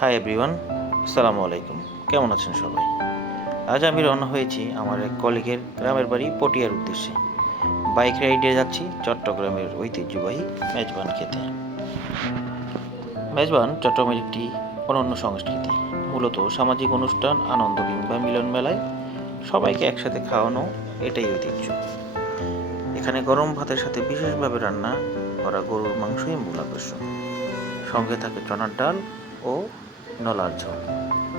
Hi everyone আসসালামু আলাইকুম কেমন আছেন সবাই? আজ আমি রওনা হয়েছি আমার এক কলিগের গ্রামের বাড়ি পটিয়ার উদ্দেশ্যে। বাইক রাইডে যাচ্ছি চট্টগ্রামের ঐতিহ্যবাহী মেজবান খেতে। মেজবান চট্টগ্রামের একটি অনন্য সংস্কৃতি। মূলত সামাজিক অনুষ্ঠান, আনন্দ কিংবা মিলন মেলায় সবাইকে একসাথে খাওয়ানো এটাই ঐতিহ্য। এখানে গরম ভাতের সাথে বিশেষভাবে রান্না করা গরুর মাংসই মূল আকর্ষণ। সঙ্গে থাকে চনার ডাল ও নলার ঝোল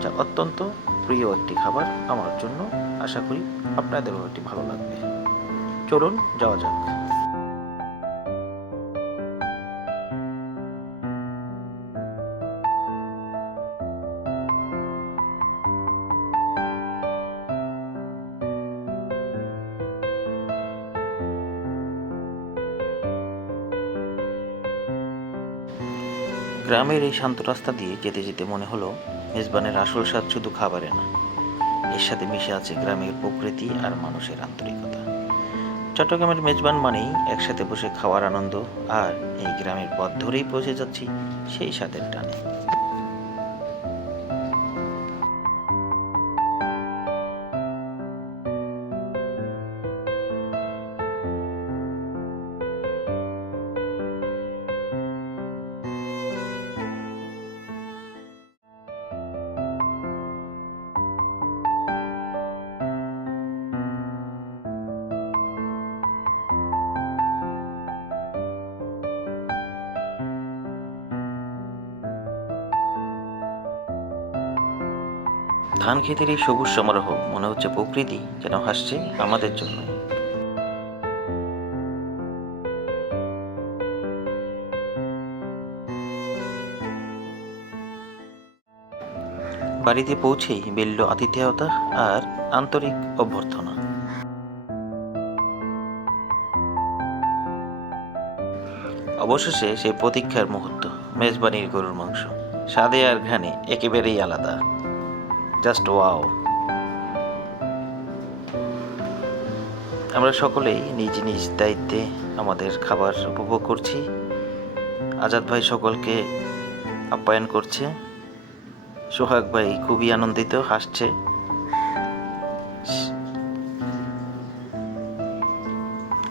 যা অত্যন্ত প্রিয় একটি খাবার আমার জন্য। আশা করি আপনাদেরও এটি ভালো লাগবে। চলুন, যাওয়া যাক। গ্রামের এই শান্ত রাস্তা দিয়ে যেতে যেতে মনে হলো মেজবানের আসল স্বাদ শুধু খাবারে না। এর সাথে মিশে আছে গ্রামের প্রকৃতি আর মানুষের আন্তরিকতা। চট্টগ্রামের মেজবান মানেই একসাথে বসে খাওয়ার আনন্দ, আর এই গ্রামের পথ ধরেই পৌঁছে যাচ্ছি সেই স্বাদের টানে। ধান ক্ষেতের এই সবুজ সমারোহ মনে হচ্ছে প্রকৃতি যেন হাসছে আমাদের জন্য। বাড়িতে পৌঁছেই মিলল আতিথেয়তা আর আন্তরিক অভ্যর্থনা। অবশেষে সেই প্রতীক্ষার মুহূর্ত, মেজবানির গরুর মাংস। স্বাদে আর ঘ্রাণে একেবারেই আলাদা। জাস্ট ওয়াও আমরা সকলেই নিজ নিজ দায়িত্বে আমাদের খাবার উপভোগ করছি। আজাদ ভাই সকলকে আপ্যায়ন করছে। সোহাগ ভাই খুবই আনন্দিত, হাসছে।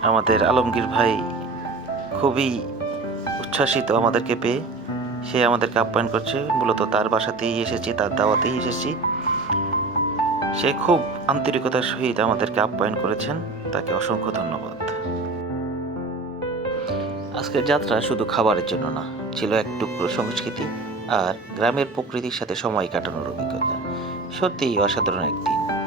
আমাদের আলমগীর ভাই খুবই উচ্ছ্বাসিত আমাদেরকে পেয়ে সে আমাদেরকে আপ্যায়ন করছে। মূলত তার বাসাতেই এসেছি, তার দাওয়াতেই এসেছি। সে খুব আন্তরিকতার সহিত আমাদেরকে আপ্যায়ন করেছেন। তাকে অসংখ্য ধন্যবাদ। আজকের যাত্রা শুধু খাবারের জন্য না, ছিল এক টুকরো সংস্কৃতি আর গ্রামের প্রকৃতির সাথে সময় কাটানোর অভিজ্ঞতা। সত্যিই অসাধারণ একদিন।